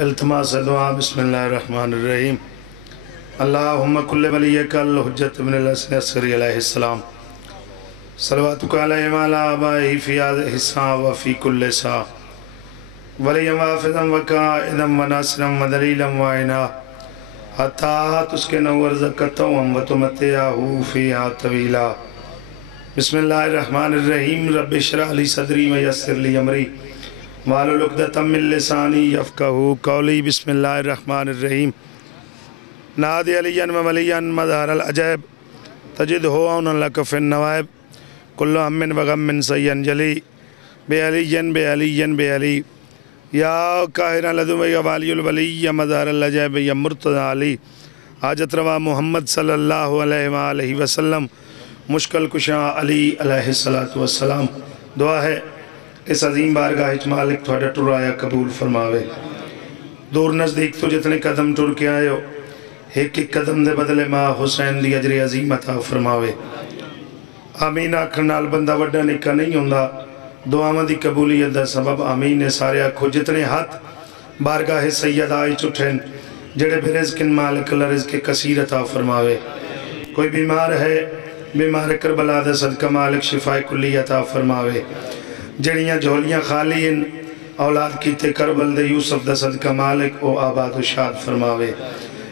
التماس دعا بسم اللہ الرحمن الرحیم اللہم کل ولیک الحجت من الحسن عسکری علیہ السلام صلواتک علیہ وعلا آبائی فی آدھِ حسا وفی کل سا ولیم وافدم وقائدم وناصرم ودلیلم وعینا حتی تسکن ورزقتم وتمتعہو فیہا طویلا بسم اللہ الرحمن الرحیم رب اشرح لی صدری ویسر لی امری وَعَلُوا عُقْدَةً مِّن لِّسَانِي يَفْقَهُوا قَوْلِي بسم اللہ الرحمن الرحیم نادی علیاً وولیاً مظہر العجائب تجدہ عونا لک فی النوائب کل ہم وغم سیئن جلی بے علی یا قاہرہ لدو یا والی الولی یا مظہر العجائب یا مرتضی علی حاجت روا محمد صلی اللہ علیہ وآلہ وسلم مشکل کشاں علی علیہ السلام دعا ہے اس عظیم بارگاہ مالک تھوڑا ٹرایا قبول فرماوے دور نزدیک تو جتنے قدم ٹر کے آئے ہو ایک ایک قدم دے بدلے ماں حسین دی اجر عظیم عطا فرماوے آمین آکھن نال بندہ وڈا نکا نہیں ہوندہ دعاواں دی قبولیت دا سبب آمین سارے آکھو جتنے ہاتھ بارگاہ سید آئی چٹھیں جڑے بھی رزق مالک اللہ رزق کثیر عطا فرماوے کوئی بیمار ہے بیمار کربلا دا صدقہ مالک شفا کلی عطا فرماوے جڑیاں جھولیاں خالی ان اولاد کیتے کربل دے یوسف دا صدقہ مالک او آباد و شاد فرماوے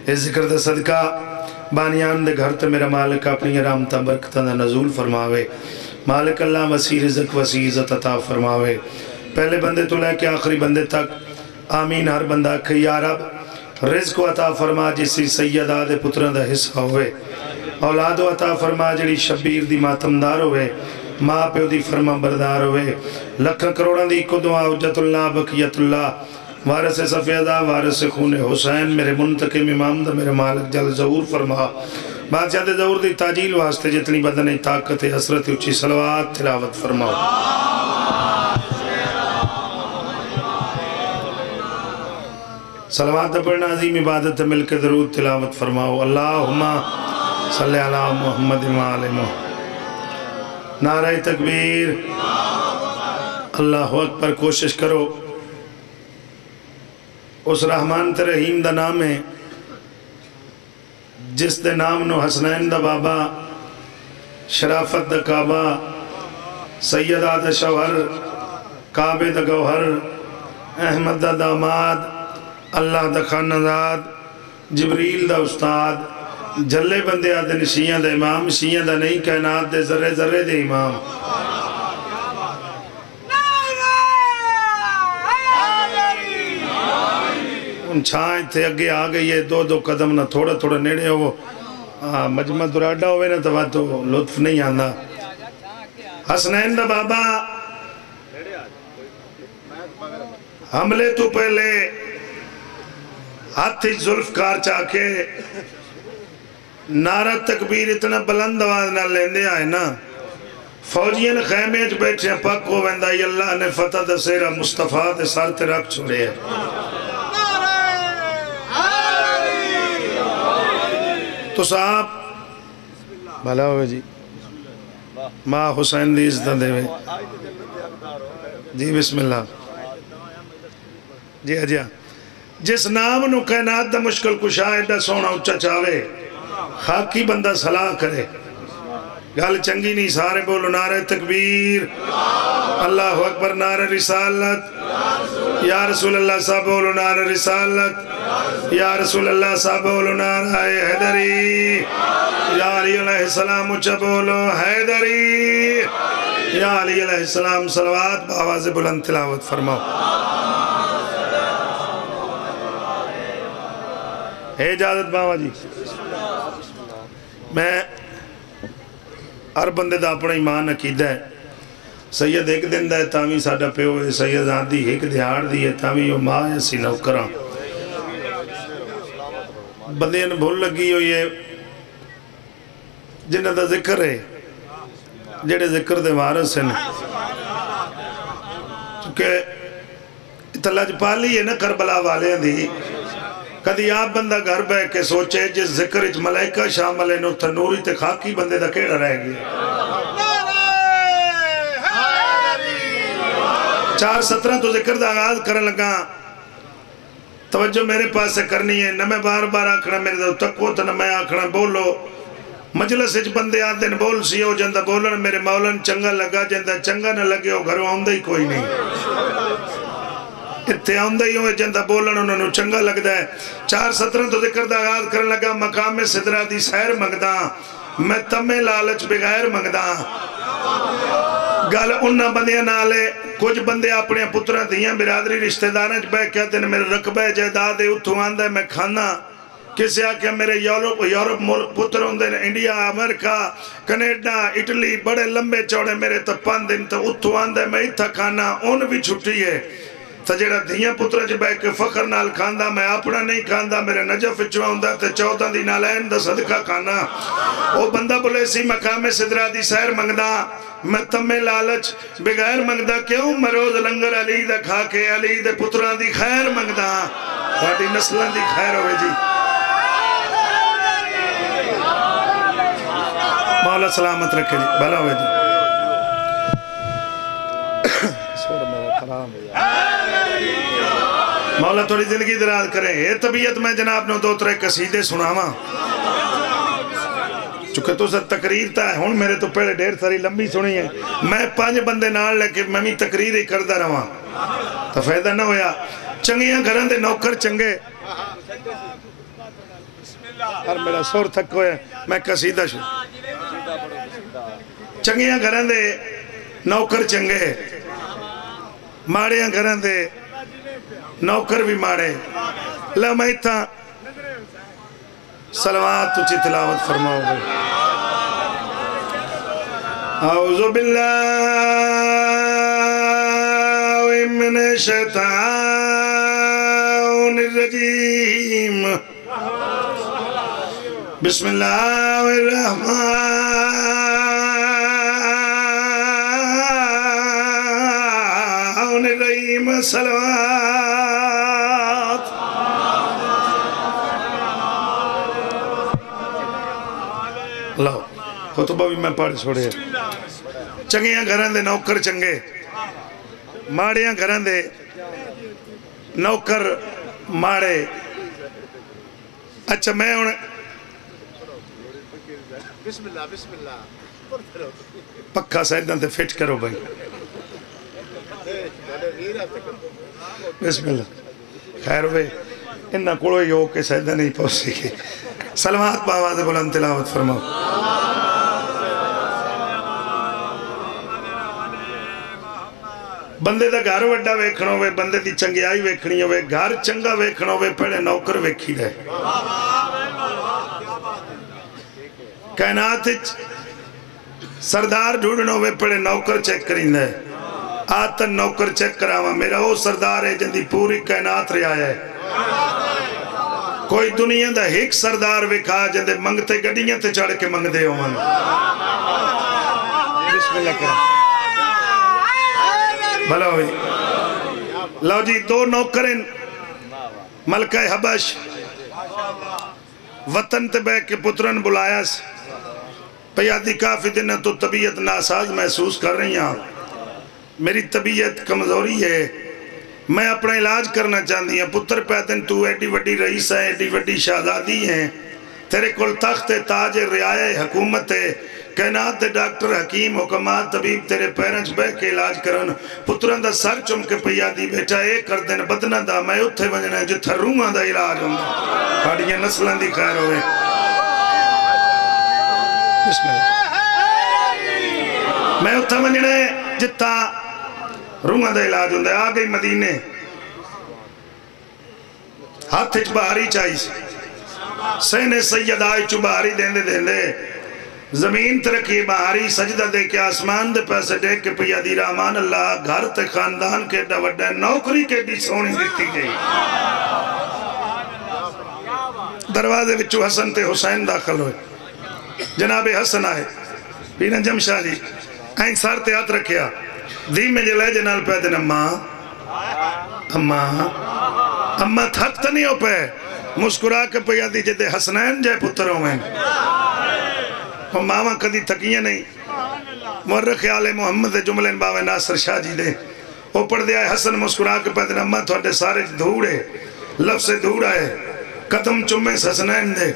اس ذکر دا صدقہ بانیان دے گھر تے میرا مالک اپنی رحمتہ برکتہ دا نزول فرماوے مالک اللہ وسیع رزق وسیع عزت عطا فرماوے پہلے بندے تو لے کے آخری بندے تک آمین ہر بندہ کہ یا رب رزق و عطا فرما جسی سیدہ دے پترہ دا حصہ ہوئے اولاد و عطا فرما جڑی شبیر دی ماتمدار ہوئے ماں پہ دی فرما بردار ہوئے لکھن کروڑا دی کو دعا حجت اللہ بقیت اللہ وارث سفیدہ وارث خون حسین میرے منتقم امام دا میرے مالک جل ظہور فرما بادشاہ دے ظہور دی تاجیل واسطے جتنی بدن طاقت حسرت اچھی صلوات تلاوت فرماؤ صلوات پڑھنا عظیم عبادت مل کے درود تلاوت فرماؤ اللہم صلی علی محمد وآل محمد نعرہ تکبیر اللہ اکبر کوشش کرو اس رحمان تے رحیم دا نام ہے جس دے نام نو حسنین دا بابا شرافت دا کعبہ سیدہ دا شوہر کعبے دا گوہر احمد دا داماد اللہ دا خانداد جبریل دا استاد جلے بندے آدھے شیعہ دا امام شیعہ دا نہیں کائنات دے ذرے ذرے دے امام ان چھائیں تھے اگے آگئی ہے دو قدم نہ تھوڑا تھوڑا نیڑے ہو مجمع دراڈا ہوئے نا تو بات تو لطف نہیں آندہ حسنین دا بابا حملے تو پہلے ہاتھی ذوالفقار چاکے نعرہ تکبیر اتنا بلند آواز نہ لیندے آئے نا فوجین خیمیج بیٹھے پاک کو ویندائی اللہ نے فتح دا سیرہ مصطفیٰ دے سار تے رکھ چھوڑے ہیں تو صاحب بھلا ہوئے جی ماں حسین دی عزت دے ہوئے جی بسم اللہ جی اجیا جس نام نو کائنات دا مشکل کشاہ دا سونا اچھا چاہوے خاکی بندہ صلاح کرے گل چنگی نہیں سارے بولو نعرہ تکبیر اللہ اکبر نعرہ رسالت یا رسول اللہ صاحب بولو نعرہ رسالت یا رسول اللہ صاحب بولو نعرہ حیدری یا علی علیہ السلام اچھا بولو حیدری یا علی علیہ السلام صلوات بآواز بلند تلاوت فرماؤ اے اجازت باوا جی میں ہر بندے دا اپنا ایمان عقیدہ ہے سید ایک دن دا ہے تاوی ساڑھا پہ ہوئے سید آدھی ایک دیہار دی ہے تاوی یہ ماں یا سی نوکران بندے نے بھول لگی ہو یہ جنہ دا ذکر ہے جڑے ذکر دے وارث ہیں چونکہ اطلاع پالی ہے نا کربلا والے دی کدی آپ بندہ گھر بے کے سوچے جس ذکر اچ ملائکہ شامل ہے نو تنوری تے خاکی بندے دا کیڑا رہ گیا 4:17 تو ذکر دا آغاز کرن لگا توجہ میرے پاس سے کرنی ہے، نہ میں بار بار آکھنا میرے دو تکو تو نہ میں آکھنا بولو. مجلس اچ بندے آتے ہیں بول سی ہو جندہ بولن میرے مولن چنگا لگا جندہ چنگا نہ لگے ہو گھروں آمدہ ہی کوئی نہیں. اتھے آمدہ ہی ہوئے جندہ بولن انہوں نے چنگا لگتا ہے. 4:17 تو ذکر دا آغاز کرنے لگا مقام صدرہ دی سیر مگدہ میں تمہیں لالچ بغیر مگدہ. گل انہاں بندیاں نالے کچھ بندے اپنے پترہ دیاں برادری رشتہ داراں بے کہتے ہیں میرے رقبہ جائیداد اتھوں آندہ میں کھانا. کسی آکے میرے یورپ ملک پتر ہوندے انڈیا امریکہ کینیڈا اٹلی بڑے لمبے چوڑے میرے تو 5 دن تو اتھوں آندہ میں اتھا کھانا ان بھی چھٹی ہے. تو جڑا دیاں پترہ جب ہے کہ فخر نال کھاندہ میں اپنا نہیں کھاندہ میرے نجف اچھوا ہوندہ تے 14 دی نالین دا صدقہ کھانا. او بندہ بولے سی مقام صدرہ دی سیر منگدہ میں تمہیں لالچ بغیر منگدہ کیوں مروز لنگر علی دا کھا کے علی دے پتران دی خیر منگدہ واڑی نسلان دی خیر ہوئے جی. مولا سلامت رکھے جی بھلا ہوئے جی. مولا تھوڑی زندگی دراز کریں. یہ طبیعت میں جناب نے 2-3 قصیدے سناواں چونکہ تو سر تقریر تا ہے ہون میرے تو پہلے ڈیر ساری لمبی سنی ہے میں 5 بندے نال لے کے میں بھی تقریر ہی کردہ رہاں تو فائدہ نہ ہویا. چنگیاں گھران دے نوکر چنگے اور میرا سور تھک ہویا میں قصیدہ شو. چنگیاں گھران دے نوکر چنگے ماڑیاں گھران دے نوکر بھی ماڑے. لما اتھا صلوات تجھے تلاوت فرماؤ گے. اعوذ باللہ من الشیطان الرجیم بسم اللہ الرحمن الرحیم. صلوات اللہ خطبہ بھی میں پڑھ چھوڑے. چنگیاں گھران دے نوکر چنگے ماڑیاں گھران دے نوکر ماڑے. اچھا میں انہیں پکا سیدن تے فٹ کرو بھائی. بسم اللہ خیر ہوئے انہا کوڑو ہی ہو کے سیدن نہیں پہنچی گی. سلوات باواز بلند تلاوت فرماؤ. بندے دا گھر وڈا ویکھنا ہوئے بندے دی چنگیائی ویکھنی ہوئے گھر چنگا ویکھنا ہوئے پہلے نوکر ویکھی دے. کائنات سردار ڈھونڈنا ہوئے پہلے نوکر چیک کریں دے. آتن نوکر چیک کراما میرا وہ سردار ہے جن دی پوری کائنات رہا ہے. کوئی دنیا دا ایک سردار وکھا جن دے منگتے گڑیاں تے چڑھ کے منگ دے ہوں. بسم اللہ کرام بھلا ہوئی. لو جی 2 نوکرین ملکہ حبش وطن تے بے کے پترن بلایا سے پیادی کافی دن تو طبیعت ناساز محسوس کر رہی ہیں. میری طبیعت کمزوری ہے میں اپنا علاج کرنا چاہتی ہوں. پتر پیدن تو ایڈی وڈی رئیس ہے ایڈی وڈی شہزادی ہیں تیرے کل تخت تاج رعایہ حکومت ہے کائنات ڈاکٹر حکیم حکمات طبیب تیرے پیرنچ بے کے علاج کرن. پتران دا سر چم کے پیادی بیٹا اے کر دین بدنہ دا میں اتھے بجنے جتھا روحاں دا علاج ہوں پاڑیاں نسلان دی خیر ہوئے. بسم اللہ میں اتھا بجنے جتھا روحاں دا علاج ہوں آ گئی مدینے. ہاتھ اچ بہاری چاہی سینے سید آئی چو بہاری دیندے دیندے زمین ترکی بہاری سجدہ دے کے آسمان دے پیسے دیکھ کے پیادی رحمان اللہ گھر تے خاندان کے ڈوڑے نوکری کے بھی سونی دیتی گئی. دروازے وچو حسن تے حسین داخل ہوئے. جناب حسن آئے پینا جمشاہ جی این سار تے ہاتھ رکھیا دیم میں جلے جنال پہ دن اممہ تھک تا نہیں ہو پہ مسکرا کے پیادی جدے حسنین جائے پتروں میں اور ماما کدی تھکیاں نہیں. مورخ آل محمد جملین باوے ناصر شاہ جی دے وہ پڑھ دیا ہے حسن مسکرا کے پیدن اممہ تھوڑے سارے دھوڑے لفظ دور آئے قدم چمے سسنین دے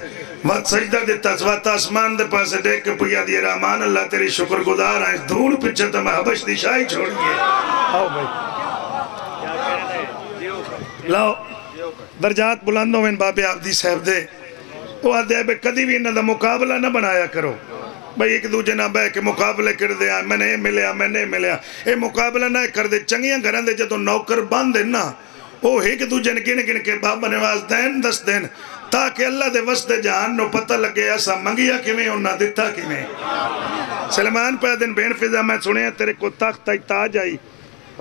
وقت سجدہ دیتا سوات آسمان دے پاسے دیکھ کے پویا دی رحمان اللہ تیری شکر گزار آئیں دھول پچھے تا میں حبش دی شاہی چھوڑ گئے آؤ بھائی لاؤ درجات بلندوں میں بابے عبدی صاحب دے وہ آدھے بے کدی بھی انہاں دا مقابلہ نہ بنایا کرو بھائی ایک دو جناب ہے کہ مقابلے کر دیا میں نے ملیا میں نے ملیا اے مقابلہ نہ کر دے چنگیاں گھران دے جدو نوکر باندھ نا وہ ایک دو جن گن گن کے بابا نواز دین دس دین تاکہ اللہ دے وسط جہان نو پتہ لگے ایسا منگیا کیویں اور نہ دیتا کیویں سلمان پہ دن بین فضا میں سنیا تیرے کو تخت آئی تاج آئی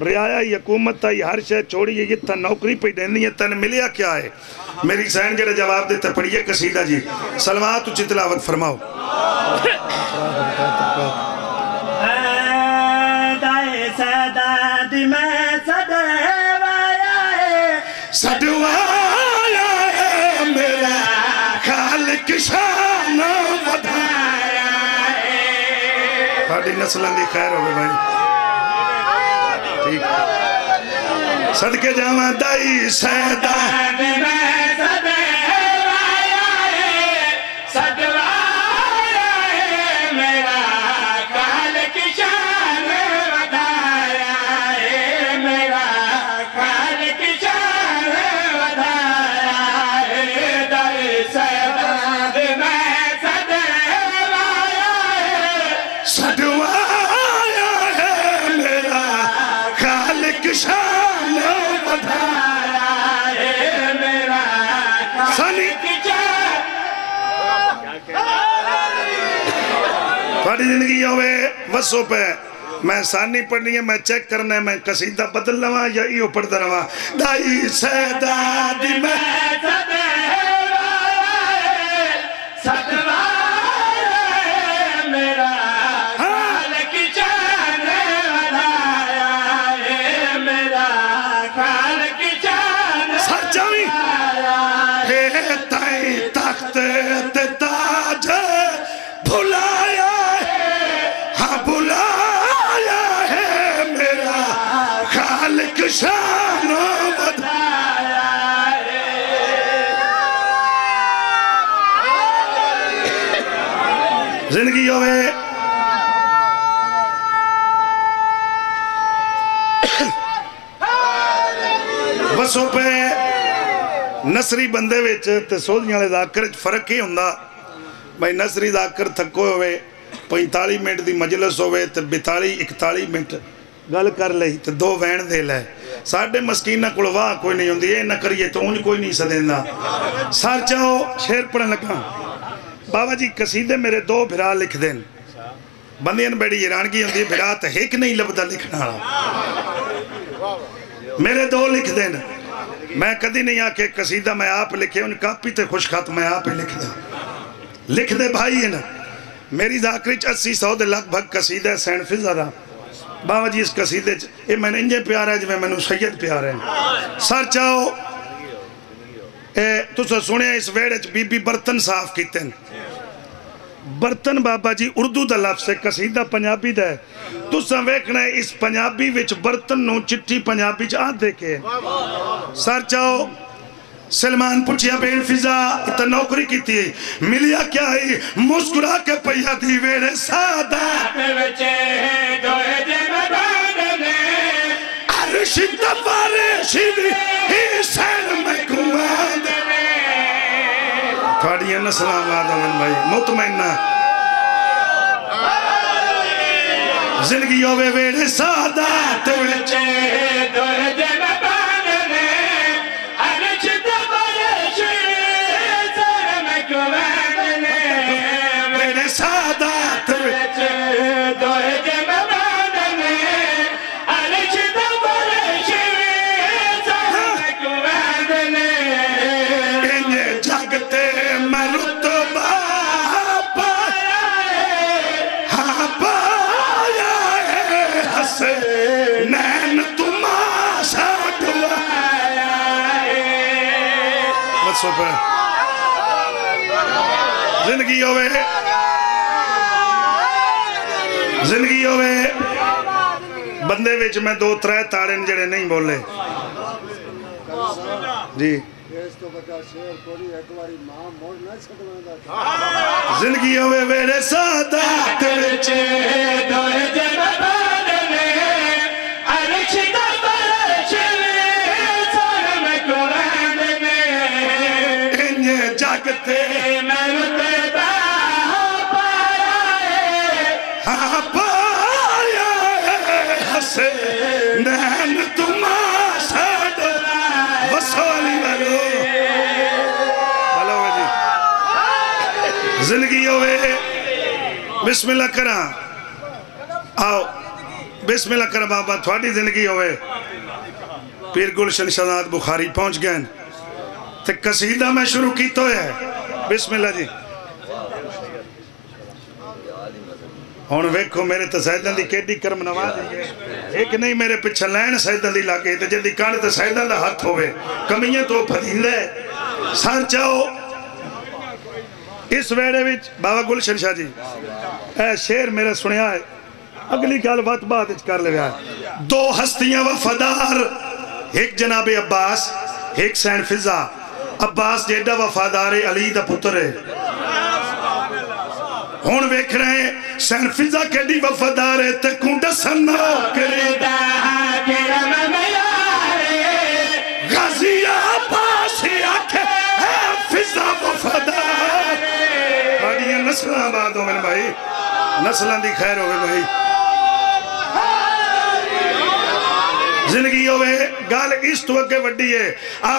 رعایا حکومت آئی ہر شے چھوڑی یہ تھا نوکری پہ دینی ہے تن ملیا کیا ہے میری سین جڑا جواب دیتا پڑھئے قصیدہ جی سلوات اچھی تلاوت فرماؤ سدوایا ہے میرا خالق شان ودھایا ہے ساڑھی نسلان دی خیر ہوئے بھائی ٹھیک صدقے جامع دائی سیدہ تھوڑی زندگی ہوئے وصو پہ میں سانی پڑھنی ہے میں چیک کرنا ہے میں قصیدہ بدل لواں یا ایو پڑھ درواں دائی سیدہ دی میں شان ودھایا زندگی ہوئے وصو پہ نصری بندے ویچ تے سولیاں لے ذاکر فرق ہی ہوندہ بھائی نصری ذاکر تھکو ہوئے 45 منٹ دی مجلس ہوئے تے 42-41 منٹ گل کر لئی تے 2 وین دے لائے ساڑھے مسکینہ کلواہ کوئی نہیں ہوندی یہ نہ کریے تو انج کوئی نہیں سدیندہ سار چاہو شیر پڑھن لگا بابا جی قصیدے میرے 2 بھرا لکھ دیں بندین بیڑی ایرانگی ہوندی بھرا تے ایک نہیں لبدا لکھنا میرے 2 لکھ دیں میں کدی نہیں آکے قصیدہ میں آپ لکھے ان کاپی تے خوش خط میں آپ لکھ دیں لکھ دے بھائی نا میری ذاکرچ 80-100 دے لگ بھگ قصیدہ سین فضا دا بابا جی اس قصیدے اے میں نے انجے پیار ہے جو میں نے سید پیار ہے سر چاہو تو سو سنے اس ویڑے بی بی برتن صاف کیتے ہیں برتن بابا جی اردو دا لفظ ہے قصیدہ پنجابی دا ہے تو سن ویکھنا ہے اس پنجابی وچ برتن نو چٹھی پنجابی چ آدھ دیکھے سر چاہو سلمان پوچھیا بین فضا اتنا نوکری کی تھی ملیا کیا ہی مسکرا کے پہیا دی ویڑے سادہ عرش دفارے شیوی ہی سین میں کماند تھوڑی ہے نا سلام آدھمن بھائی مطمئنہ زندگی ہوئے ویڑے سادہ توچے دوئے جمع باندنے عرش دفارے شیوی سین میں کماند ویڑے سادہ توچے دوئے جمع باندنے عرش دفارے شیوی سین میں کماند انہیں جاگتے میں رتبہ پایا ہے ہاں پایا ہے حسنین تماشا ڈوایا ہے بس پر زندگی ہوئے بندے ویچ میں 2-3 تارن جڑے نہیں بولے جی زندگی ہوئے میرے سادات وچے دوئے جنبان نے عرش دا فرش نے سر میں قرآن نے انہیں جاگتے میں رتبہ پایا ہے پایا ہے حسینین تماشا دو وصولی ورو زندگی ہوئے بسم اللہ کرا آؤ بسم اللہ کرا بابا تھوڑی زندگی ہوئے پیر گلشن شہزاد بخاری پہنچ گئے تے قصیدہ میں شروع کی تو ہے بسم اللہ جی ہون ویکھو میرے تے سیدن دی کیڈی کرم نواز ہے ایک نہیں میرے پچھا لین سیدن دی لاگے تے جدی کان تے سیدن دا ہاتھ ہوئے کمیاں تو پھدیندے سار چاہو اس ویڑے وچ بابا گلشن شاہ جی اے شیر میرے سنیا ہے اگلی گال بات کر لے رہا ہے دو ہستیاں وفادار ایک جناب عباس ایک سین فضا عباس جیڈا وفادار علی دا پتر ہے ہون ویکھ رہے ہیں سین فضا کیڈی وفادار ہے تے کونڈا سنو کردہ کرم میارے غازی عباس آکھے اے فضا وفادار نسلہ آباد ہو میرے بھائی نسلہ دی خیر ہوئے بھائی زندگی ہوئے گال اس تو اگے وڈی ہے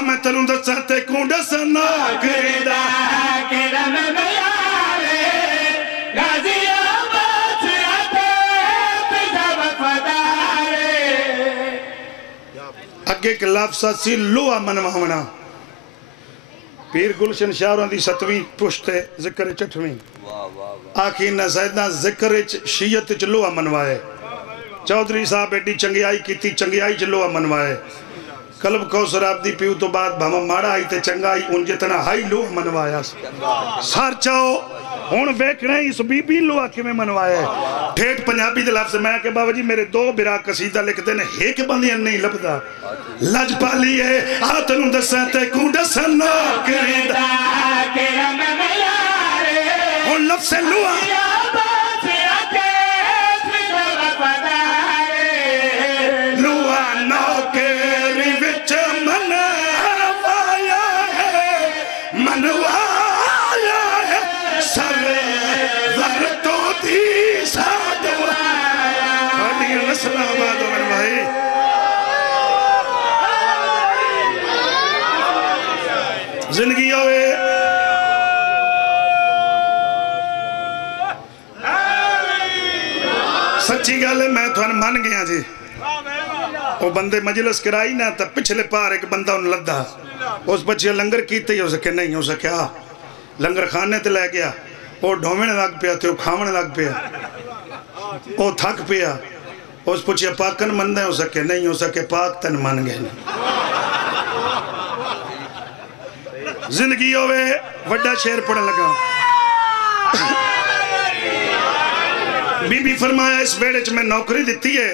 میں تلوں دا چاہتے کونڈا سنا کردہ کرم میارے غازی عباس آتے فضا وفادارے اگے ایک لفظ سی لوہ منواونا پیر گلشن شاہروں دی 7ویں پشتے ذکر 8ویں آخین سیدنا ذکر شیعت چلوہ منوائے چودھری صاحب ایڈی چنگیائی کی تھی چنگیائی چلوہ منوائے قلب کوثر آپ دی پیو تو بعد بھاما ماڑا آئی تے چنگائی ان جتنا ہائی لوہ منوایا سار چاہو ہون بیک رہے ہیں اس بی بی لوہ کی میں منوائے ٹھیٹ پنجابی دے لفظ میں کہ بابا جی میرے دو برا قصیدہ لکھتے ہیں ایک بندیاں نہیں لبدا لج پالی ہے آتنوں دساتے کونڈا سنو کردہ کرم میارے ہون لفظ لوہ لوہ نوکری وچ منوایا ہے منوایا ہے سر ورطوں دی سادوایا ہاں نسل آباد ہو میرے بھائی زندگی ہوئے سچی گل ہے میں تھوڑا مان گیا جی وہ بندے مجلس کرائی نا تا پچھلے پار ایک بندہ ان لدھا اس بچے لنگر کیتے ہی ہو سکے نہیں ہو سکے لنگر خانے تے لے گیا وہ ڈھومنے لگ پیا تے وہ کھامنے لگ پیا وہ تھک پیا اس پچھے پاکن مندے ہو سکے نہیں ہو سکے پاک تن مان گئے زندگی ہوئے وڈا شیر پڑھنے لگا بی بی فرمایا اس بیڑے چ میں نوکری دیتی ہے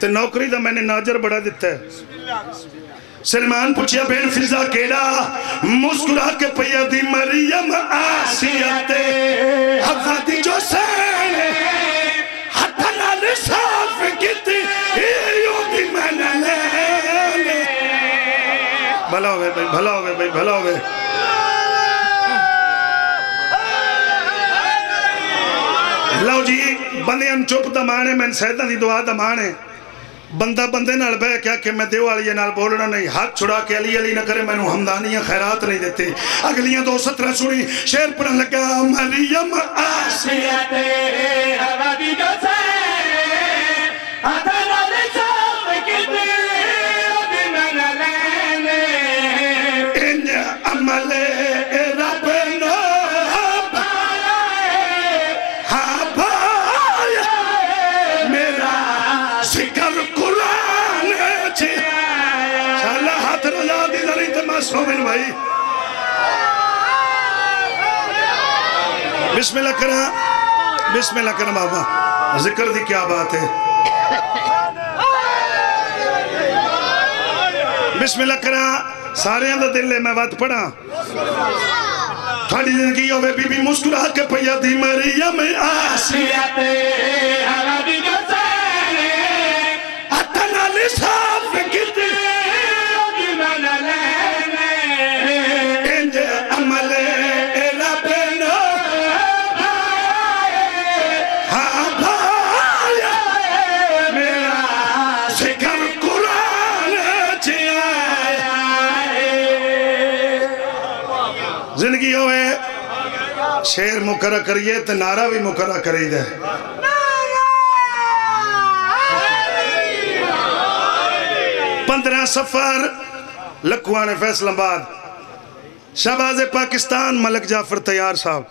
تے نوکری دا میں نے ناجر بڑا دیتا ہے سلمان پوچھیا بین فضا کیڑا مسکرا کے پیا دی مریم آسیاتے حفا دی جو سین ہتھنا نصاف کیتی ایو دی میں نے لینے بھلا ہوئے بھائی بھلا ہوئے بھائی بھلا ہوئے لو جی بندیاں چپ دمانے میں سیدہ دی دعا دمانے بندہ بندے نال بے کیا کہ میں دیو علیہ نال بولنا نہیں ہاتھ چھڑا کے علی علی نہ کرے میں نو حمدانیاں خیرات نہیں دیتے اگلیاں 217 سنی شیر پڑھن لگا مریم آسیاتے ہوا دی جو سے ہتھنا لسام کتے دی من لینے ان عمل رب نو سومن بھائی بسم اللہ کرنا بابا ذکر دی کیا بات ہے بسم اللہ کرا سارے اندر دل لے میں وقت پڑھا تھوڑی زندگی ہوئے بی بی مسکرا کے پیا دی مریم آسیت عربی کا سارے اتنا لساف کتی جمال لینے انج عمل ربنا ہاں بھایا میرا ذکر قرآن چایا زندگی ہوئے شیر مقرر کریے تو نعرہ بھی مقرر کری دے 15 سفر لکھوان فیصل آباد شہباز پاکستان ملک جعفر تیار صاحب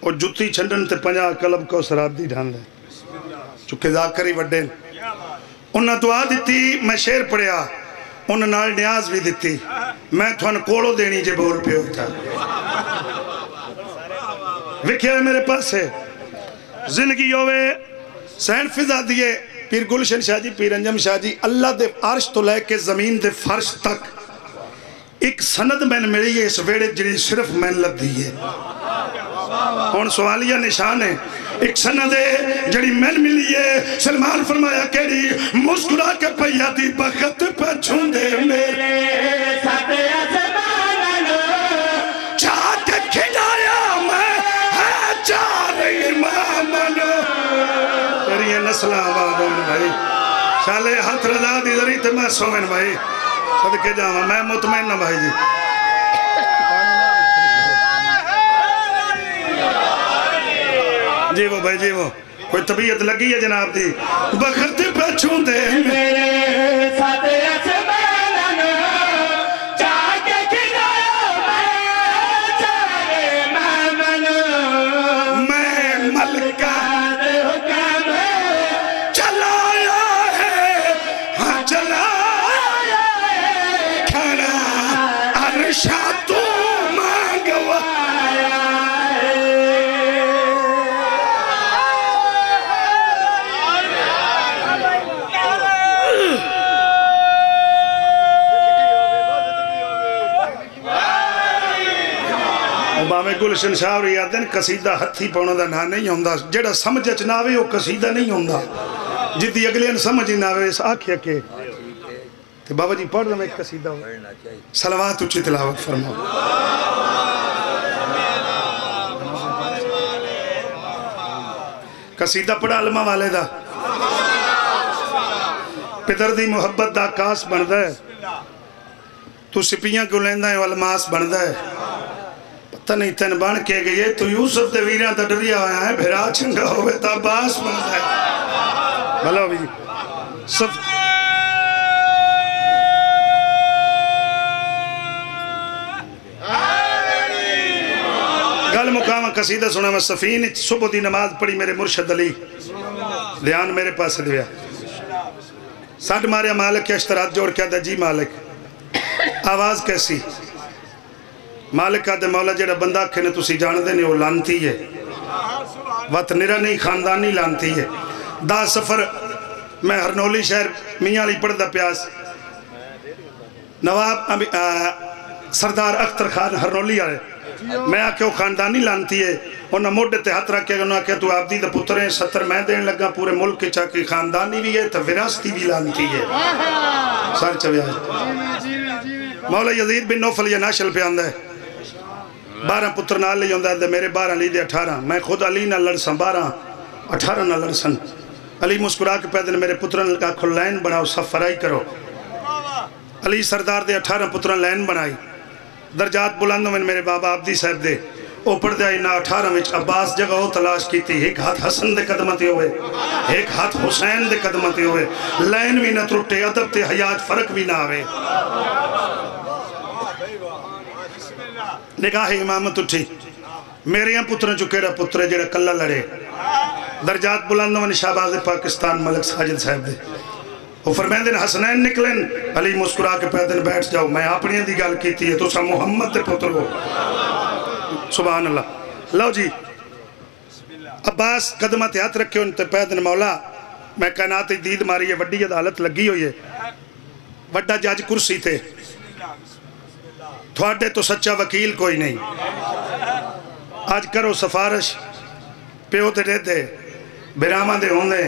اور جتی چھنڈن تے 50 کلب کو سراب دی ڈھان دے چکے ذاکری وڈین انہاں دعا دیتی میں شیر پڑھیا انہاں نال نیاز بھی دیتی میں تھوان کوڑو دینی جے بول پہ ہوتا وکھیا ہے میرے پاس ہے زندگی ہوئے سین فضا دیئے پیر گلشن شاہ جی پیر انجم شاہ جی اللہ دے عرش تو لے کے زمین دے فرش تک ایک سند میں نے ملی ہے اس ویڑے جنہی صرف میں لگ دی ہے اور سوالیہ نشان ہے ایک سند ہے جنہی میں ملی ہے سلمان فرمایا کہڑی مسکرا کے پیا دی بخت پہ چھوندے میرے ساتھ آسمانو چاہ کے کھڑایا میں ہے چار امامنو تیری یہ نسل آبادون بھائی شالے ہاتھ رضا دی ذری تے میں سومن بھائی صدقے جاؤں میں مطمئن نہ بھائی جی وہ بھائی جی وہ کوئی طبیعت لگی ہے جناب دی بخت پہ چھوندے میرے ساتھ آسمانو چاہ کے کھڑایا میں چار امامنو میں ملکہ شاتو مانگوایا بابے گلشن شاہ اور یاد دن قصیدہ ہتھی پاؤنا دا نا نہیں ہوندہ جیڑا سمجھ اچناوے وہ قصیدہ نہیں ہوندہ جدی اگلے ان سمجھ ناوے اس آکھیا کے تو بابا جی پڑھ رہا میں ایک قصیدہ ہوں صلوات اچھی تلاوت فرماؤ قصیدہ پڑھا علمہ والے دا پدر دی محبت دا کاس بندہ ہے تو سپیاں کیوں لیندہ ہے والماس بندہ ہے پتہ نہیں تین بان کے گئے تو یوسف دے ویریاں دا ڈریا آیا ہے بھیرا چھنگا ہوئے تا باس بندہ ہے بھلا بھی سب گل مقام قصیدہ سنا میں سفین صبح دی نماز پڑھی میرے مرشد علی دھیان میرے پاس دیا ساٹھ ماریا مالک کے اشترات جوڑ کیا دا جی مالک آواز کیسی مالک کا دے مولا جیڑا بندہ کھنے تسی جان دے نہیں وہ لانتی ہے وقت نرہ نہیں خاندانی لانتی ہے دا سفر میں ہرنولی شہر میاں علی پڑھ دا پیاس نواب سردار اختر خان ہرنولی آئے میں آکے وہ خاندانی لانتی ہے انہاں موڑے تے ہاتھ رکھے انہاں آکے تو آپ دی دا پتر ہیں 70 میں دین لگا پورے ملک کے چاکی خاندانی بھی ہے تو وراثتی بھی لانتی ہے سار چویا ہے مولا یزید بن نوفل یہ ناشل پہ آندہ ہے 12 پتر نہ لے ہوندہ ہے میرے 12 لی دے 18 میں خود علی نہ لڑسن 12 18 نہ لڑسن علی مسکرا کے پیدن میرے پترن کا کھل لائن بناؤ سفرائی کرو علی سردار دے 18 پترن لائن بنائی درجات بلندوں میں میرے بابا عبدی صاحب دے اوپر دے آئی نا 18 وچ عباس جگہ ہو تلاش کی تھی ایک ہاتھ حسن دے قدمتی ہوئے ایک ہاتھ حسین دے قدمتی ہوئے لائن بھی نہ ترٹے ادب تے حیات فرق بھی نہ آوے نگاہ امامت اٹھی میرے یہاں پترن چکیڑا پتر جیڑا کلہ لڑے درجات بلندوں میں شہباز پاکستان ملک ساجد صاحب دے وہ فرمائیں دن حسنین نکلیں علی مسکرا کے پیدن بیٹھ جاؤ میں اپنی دی گال کیتی ہے تو سا محمد دے پتر ہو سبحان اللہ لو جی عباس قدمت ہاتھ رکھے ان تے پیدن مولا میں کائنات دید ماری ہے وڈی عدالت لگی ہوئی ہے وڈا جج کرسی تے تھوڑے تو سچا وکیل کوئی نہیں آج کرو سفارش پیو تے دے دے بیراما دے ہوندے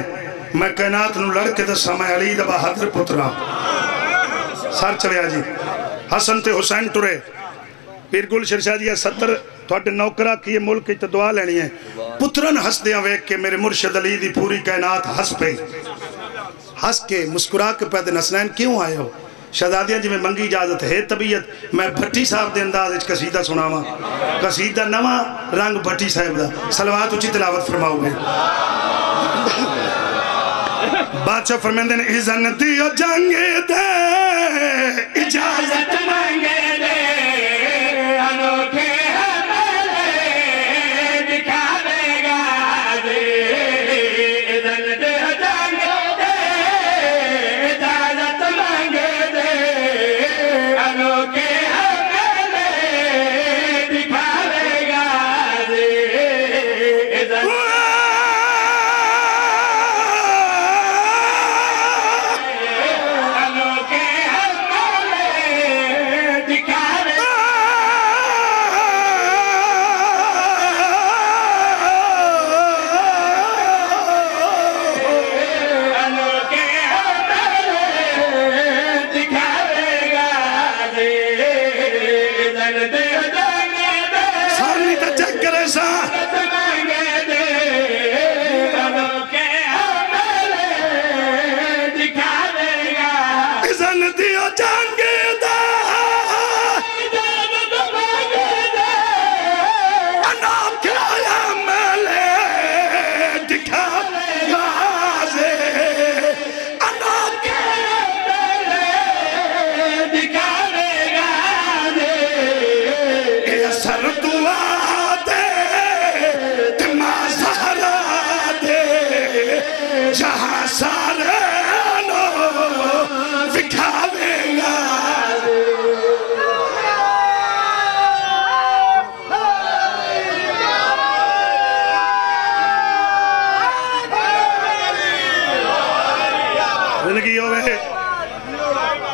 میں کائنات نو لڑ کے دسا میں علی دا بہادر پترا سار چویا جی حسن تے حسین ٹرے پیر گل شرشاہ جی 70 تھوڑے نوکرہ کی ملک کی دعا لینی ہے پترن ہس دیاں ویک کے میرے مرشد علی دی پوری کائنات ہس پہ ہس کے مسکرا کے پیدے نسنین کیوں آئے ہو شہزادیاں جی میں منگی اجازت ہے طبیعت میں بھٹی صاحب دے انداز اچھ قصیدہ سناواں قصیدہ نواں رنگ بھٹی صاحب دا صلوات اچھی تلاوت فرماؤ گے بادشاہ فرمیندے نے اذن دیو جنگ دے اجازت مانگے دے انوکھے حملے دکھاوے گا دے اذن دیو جنگ دے اجازت مانگے دے انوکھے حملے دکھاوے گا دے اذن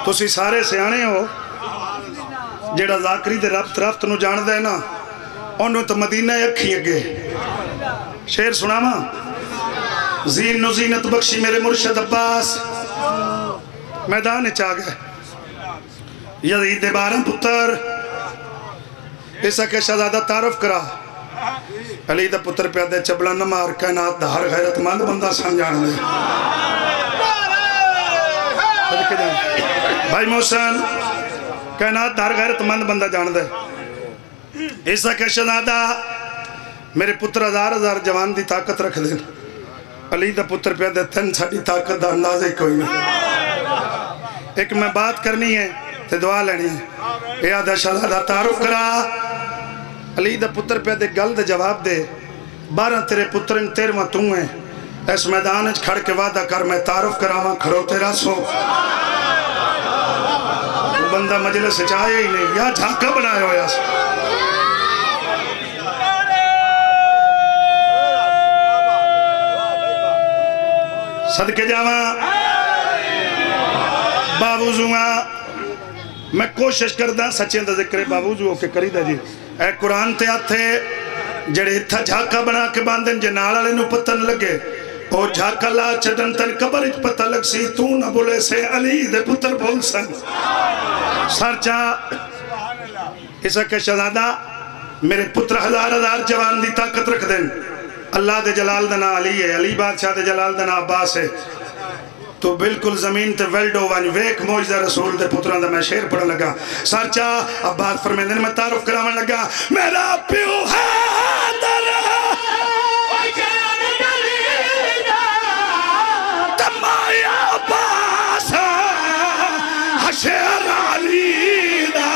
تسی سارے سیانے ہو جیڑا ذاکری دے رفت نو جان دے نا انہوں تو مدینہ اکھی اگے شیر سناما زین و زینت بخشی میرے مرشد عباس میدان چاہ گئے یزید بارم پتر ایسا کہ شہزادہ تعارف کرا علی دا پتر پیادے چبلا نمار کائنات دا ہر غیرت مند بندہ سمجھان دے بھائی محسن کائنات دا ہر غیرت مند بندہ جان دے ایسا کہ شہزادہ میرے پتر ہزار جوان دی طاقت رکھ دیں علی دا پتر پیادے تن ساڑی طاقت دا اندازے کوئی نہیں ایک میں بات کرنی ہے تے دعا لینی ہے اے آدھا شہزادہ تعارف کرا علی دا پتر پیادے گل دے جواب دے 12 تیرے پترن 13واں توں ہیں اس میدان اچھ کھڑ کے وعدہ کر میں تعارف کراواں کھڑو تیرا سو وہ بندہ مجلس چاہے ہی نہیں یا جھانکا بنائے ہویا سو صدقے جاواں باوضوآں میں کوشش کردہ سچیں دا ذکر باوضو ہو کے کری دا جی اے قرآن تے آتے جڑے اتھا جھاکا بنا کے باندھن جے نالا لے نو پتن لگے او جھاکا لا چڑن تن قبر اچ پتہ لگ سی تو نہ بولے سے علی دے پتر بول سن سرچا اسا کہ شہزادہ میرے پتر ہزار جوان دی طاقت رکھ دیں اللہ دے جلال دنا علی ہے علی بادشاہ دے جلال دنا عباس ہے تو بالکل زمین تے ویلڈو وانی ویک موجزہ رسول دے پتران دا میں شیر پڑھن لگا سارچا عباس فرمیندے میں تعارف کراون لگا میرا پیو حیدر تمائی عباس حشیر علی دا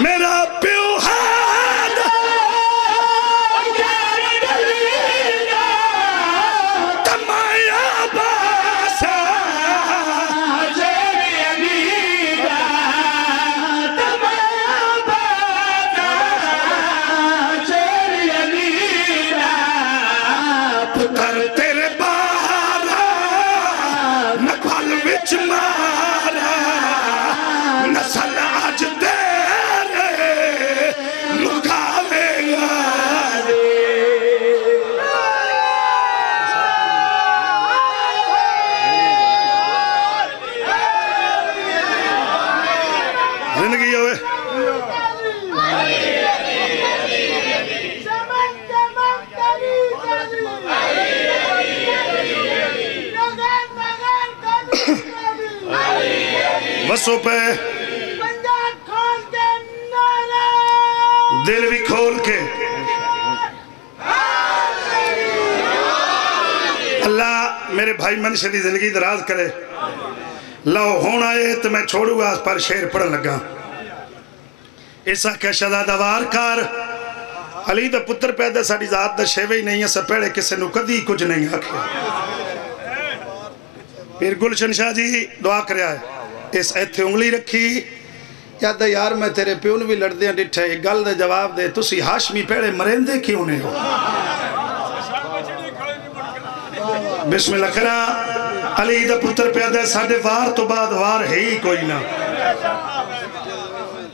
میرا پیو وسو پہ دل بھی کھول کے اللہ میرے بھائی منشے دی زندگی دراز کرے لو ہونا ہے تو میں چھوڑوں گا پر شیر پڑھن لگا ایسا کہ شہزادہ وارکار علی دا پتر پیدا ساڑی ذات دا شیوے ہی نہیں ہے سا پیڑے کسے نو کدی کچھ نہیں آکھے پھر گلشن شاہ جی دعا کریا ہے اس ایتھے انگلی رکھی یا دا یار میں تیرے پیون بھی لڑ دیا ڈٹھا ہے گل دے جواب دے تسی ہاشمی پیڑے مرندے کیوں نہیں ہو بسم اللہ کرا علی دا پتر پیدا ساڑھے وار تو بعد وار ہے ہی کوئی نہ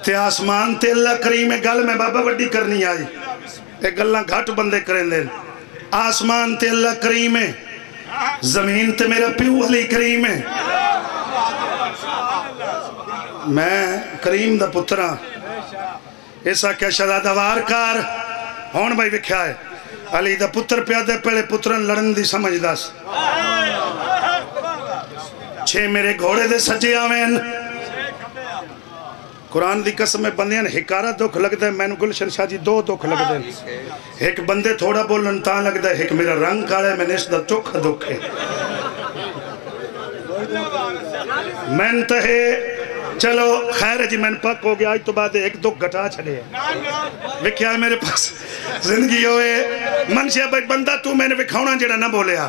تے آسمان تے اللہ کریم گل میں بابا وڈی کرنی آئی ایک گلہ گھٹ بندے کریں دیں آسمان تے اللہ کریم زمین تے میرا پیو علی کریم میں کریم دا پترہ ایسا کیا شہزادہ وارکار ہون بھائی وکھیا ہے علی دا پتر پیادے پہلے پترن لڑن دی سمجھ داس چھے میرے گھوڑے دے سجے آوین قرآن دی قسم میں بندیاں ہکارہ دکھ لگ دے میں نے گلشن شاہ جی دو دکھ لگ دے ایک بندے تھوڑا بولن تاں لگ دے ایک میرا رنگ کاڑے میں نشدہ چوکھ دکھ ہے میں انتہے چلو خیر جی میں پاک ہو گیا آج تو بعد ایک دکھ گھٹا چھلے وکھیا ہے میرے پاس زندگی ہوئے منشیہ بھائی بندہ تو میں نے وکھاؤنا جڑا نہ بولیا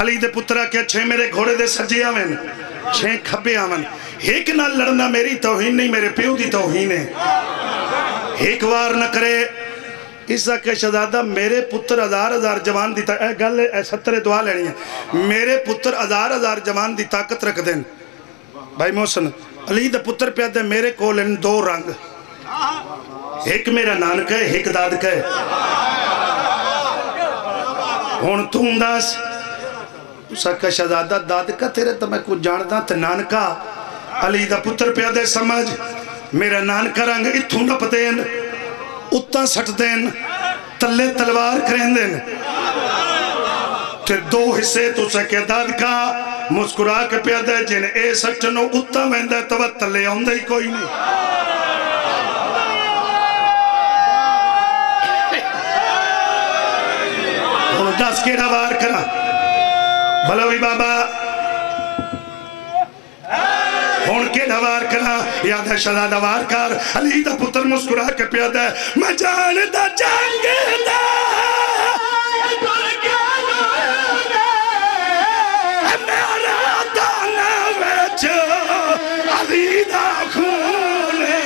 علی دے پترہ کیا چھے میرے گھوڑے دے سجے آوین چھے کھبے آوین ایک نہ لڑنا میری توہین نہیں میرے پیو دی توہین ہے ایک وار نہ کرے اس کہ شہزادہ میرے پتر ہزار جوان دی اے گل اے 70 دعا لینی ہے میرے پتر ہزار جوان دی طاقت رکھ دیں بھائی محسن علی دا پتر پیادے میرے کول ان دو رنگ ایک میرا نانکہ ہے ایک دادکہ ہے ہون تم داس اسا کہ شہزادہ دادکہ تیرے تو میں کچھ جاندہ تے نانکہ علی دا پتر پیادے سمجھ میرا نانکہ رنگ اتھوں نہ پتین اتنا سٹ دین تلے تلوار کریں دین تے دو حصے تو سکے دادکہ مسکرا کے پیادے جن اے سٹنو اتنا ویندہ تو تلے آندہ ہی کوئی نہیں ہون دس کے روار کرا بھلوی بابا ہون کے دوار کرا یاد ہے شہزادہ وارکار علی دا پتر مسکرا کے پیادہ ہے میں جاندہ جنگ دا میرا دانا ویچو علی دا خونے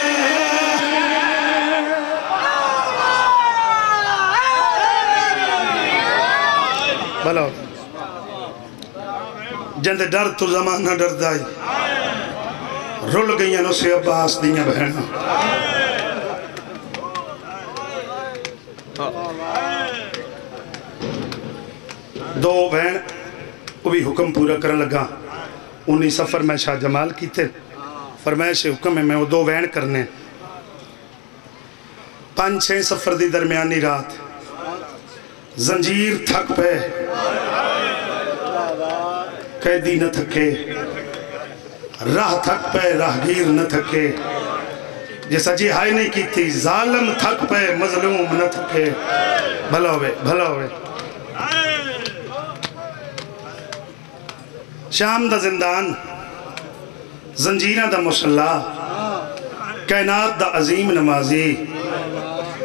بھلو جندے ڈر تو زمانہ ڈر دائی رول گئیاں نو سے عباس دیاں بہنہ دو بہن وہ بھی حکم پورا کرن لگا انہی سفر میں شاہ جمال کی تھے فرمائش حکم ہے میں وہ دو بہن کرنے 5-6 سفر دی درمیانی رات زنجیر تھک پہ قیدی نہ تھکے راہ تھک پہ راہگیر نہ تھکے جیسا جی ہائی نہیں کی تھی ظالم تھک پہ مظلوم نہ تھکے بھلا ہوئے شام دا زندان زنجیرہ دا مسلح کائنات دا عظیم نمازی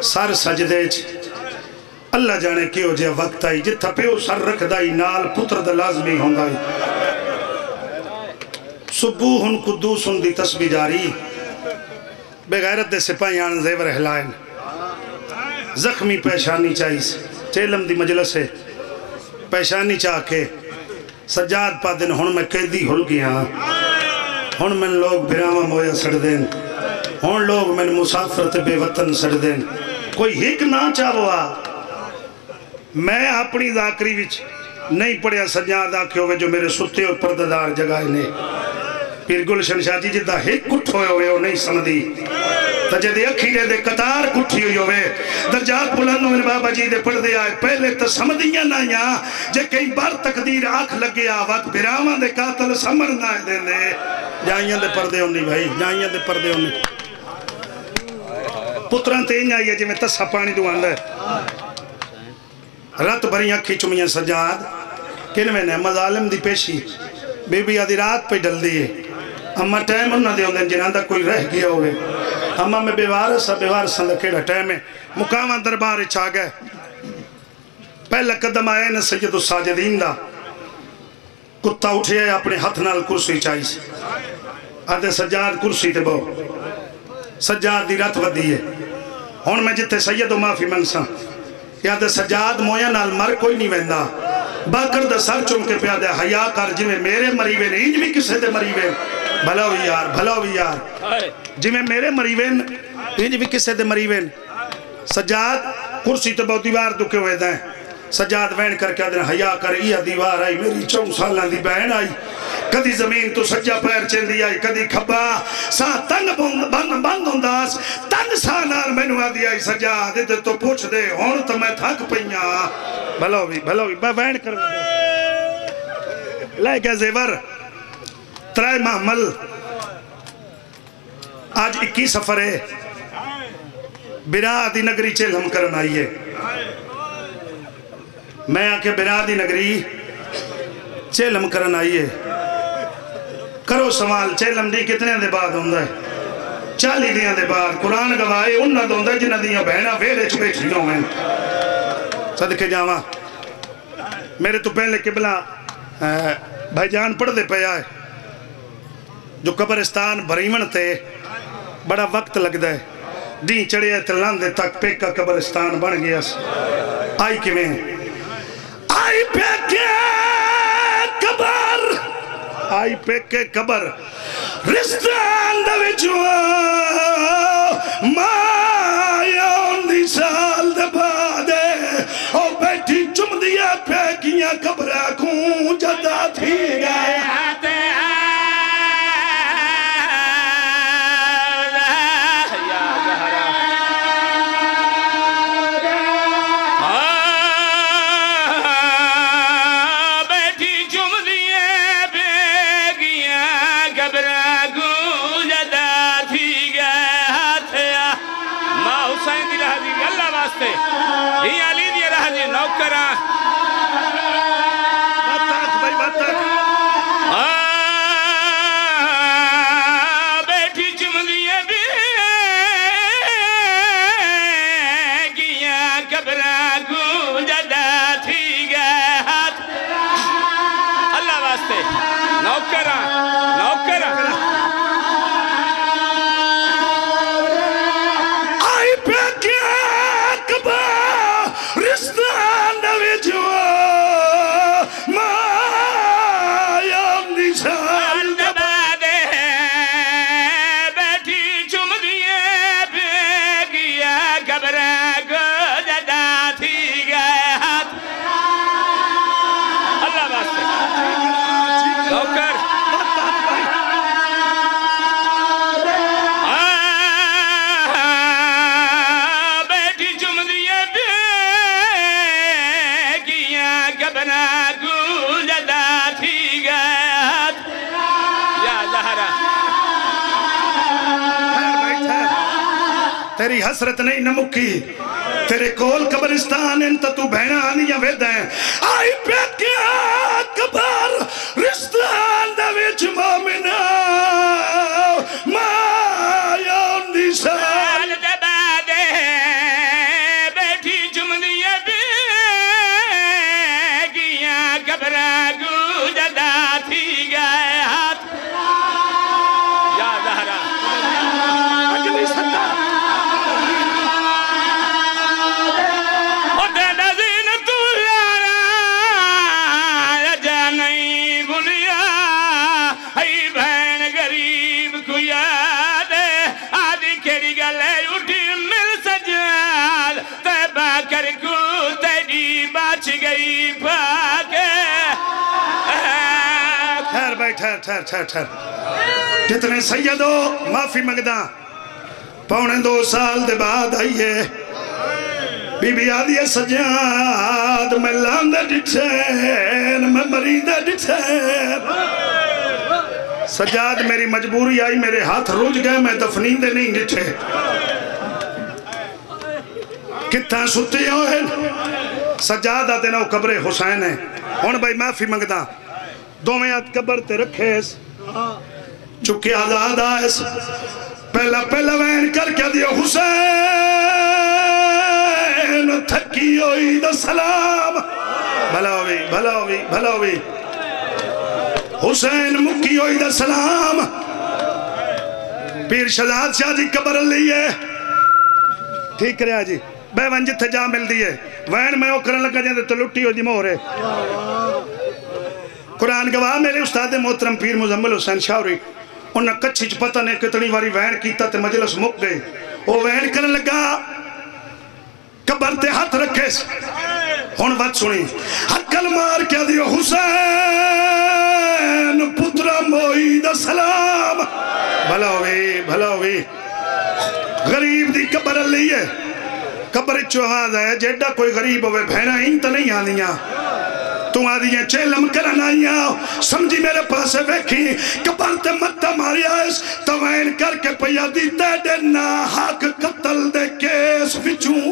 سر سجدے اللہ جانے کیوں جے وقت آئی جتھا پیو سر رکھ دائی نال پتر دا لازمی ہوں گائی صبوہن قدوسن دی تسبیح جاری بے غیرت دے سپاہیان زیور ہلائن زخمی پیشانی چاہیس چیلم دی مجلس ہے پیشانی چاہ کے سجاد پا دن ہن میں قیدی ہل گیا ہن میں لوگ بھراما مویا سڑ دین ہن لوگ میں مسافرت بے وطن سڑ دین کوئی ہک نہ چاہوا میں اپنی ذاکری وچ نہیں پڑھیا سجاد آکھے ہوئے جو میرے ستے اور پرددار جگہ نے پھر گلشن شاہ جی جدہ ہک کٹھ ہوئے ہو نہیں سمدھی تجھے دے اکھی دے قطار کٹھی ہوئی ہوئے درجات بلند ہوئے بابا جی دے پڑھ دے آئے پہلے تو سمدھیاں نہ یہاں جے کئی بار تقدیر آنکھ لگے آوات بیرامان دے قاتل سمر نہ دے دے جائیاں دے پردے ہونی بھائی جائیاں دے پردے ہونی پتران تین آئیے جی میں تسا پانی دوان دے رات بھری اکھی چمیاں سجاد کن میں نے مظالم دی پیشی بی بی آدھی رات پہ ڈل دیئے اما ٹائم انہاں دے ہوندے جنہاں دا کوئی رہ گیا ہوئے اما میں بیوارسا لکھیڑا ٹائم ہے مقامہ دربار چاہ گئے پہلا قدم آئے نا سید الساجدین دا کتا اٹھے اپنے ہتھ نال کرسی چاہی سے آدھے سجاد کرسی تے بہو سجاد دی رات ودی ہے ہون میں جتے سید و معافی منگساں یا دے سجاد مویا نال مر کوئی نہیں ویندا باکر دے سر چون کے پیادے حیاء کر جی میں میرے مریوے نے انج بھی کسے دے مریوے بھلا ہوئی یار جی میں میرے مریوے انج بھی کسے دے مریوے سجاد کرسی تے بہت دیوار دکھے ہوئے دیں سجاد وین کر کے آدھے حیاء کر یہ دیوار آئی میری 4 سالہ دی بہن آئی کدی زمین تو سجا پیر چندی آئی کدی کھبا سا تنگ بند ہونداس تنگ سا نال میں نوا دی آئی سجا دے تو پوچھ دے ہون تو میں تھک پئیاں بھلوی وین کر لائے گیا زیور 3 ماہ مل آج 21 سفر ہے برادی نگری چیلم کرن آئیے میں آکے برادی نگری چیلم کرن آئیے کرو سوال چیلم دی کتنے دے بعد ہوندہ ہے 40 دیاں دے بعد قرآن گواہے انہاں دے ہوندہ ہے جنہاں دیاں بہنہ ویلے چھپے چھیوں میں صدقے جاواں میرے تو پہلے قبلہ بھائی جان پڑھ دے پہ آئے جو قبرستان بھریمن تے بڑا وقت لگ دے دین چڑھے ہے تلاندے تک پیکا قبرستان بن گیا آئی کی میں آئی پیکے قبر رستان دا وچو مایا اندی سال دا بادے او بیٹھی چم دیا پیکیاں قبرہ کون جدا تھی گئے تیری حسرت نہیں نمکی تیرے کول قبرستان انتا تو بہنہ آنیاں ویدہ ہیں آئی پیکیا قبر رستان دا ویچ مومنہ مایا اندی سال دبادے بیٹھی جمدیہ بیگیاں قبرہ گوجدہ تھی گئے ہاتھ یا زہرہ اجلی ستا ٹھہر جتنے سیدو معافی مگدہ پونے 2 سال دے بعد آئیے بی بی آدھی سجاد میں لاندے ڈٹھین میں مریدے ڈٹھین سجاد میری مجبوری آئی میرے ہاتھ رج گئے میں دفنیندے نہیں ڈٹھے کتنا ستی ہوئے سجاد آتے نا وہ قبر حسین ہے ہون بھائی معافی منگتا 2 میات قبر تے رکھے چکے آزاد آئیس پہلا وین کر کے دیا حسین تھکی ہوئی دا سلام بھلا ہوئی حسین مکی ہوئی دا سلام پیر شہزاد شاہ جی قبر لیے ٹھیک کریا جی بے ونجی تھے جا مل دیئے وین میں وہ کرن لگا جاندے تو لٹی ہوئی دی مورے قرآن گواہ میرے استاد محترم پیر مزمل حسین شاوری انہاں کچھی پتہ نے کتنی واری وین کیتا تے مجلس مک گئے وہ وین کرن لگا قبر تے ہاتھ رکھے ہون بات سنی حقل مار کیا دیو حسین پترہ موئی دا سلام بھلا ہوئی غریب دی قبر لیے قبر چوہاد ہے جیڈا کوئی غریب ہوئے بہنہ ہی تا نہیں آنیاں تو آدھیاں چیلم کرن آئیاں سمجھی میرے پاسے ویکھی قبر تے متہ ماری آئیس توین کر کے پیا دی تے نا حق قتل دے کیس وچوں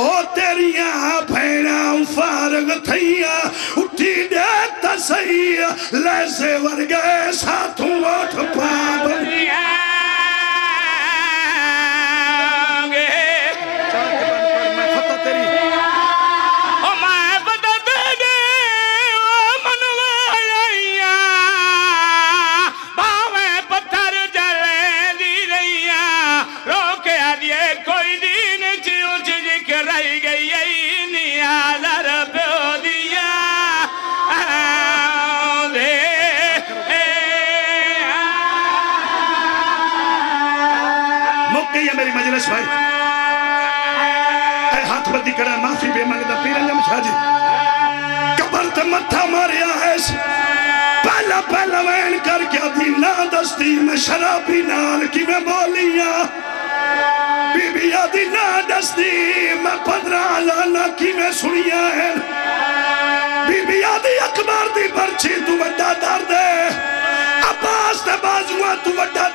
او تیریاں بھیناں فارغ تھیاں اٹھی دیتا صحیح لیسے ورگے ساتھوں اٹھ پاپ میری مجلس بھائی اے ہاتھ بدی کرا معافی بے مانگدہ پیر انجم شاہ جی قبر تے متھا ماریا ایس پہلا وین کر کے ابھی نا دستی میں شرابی نال کی میں بولیاں بی بی آدھی نا دستی میں 15 لانا کی میں سنیا ہے بی بی آدھی اکبر دی برچی تو وڈا دار دے عباس دے بازوان تو وڈا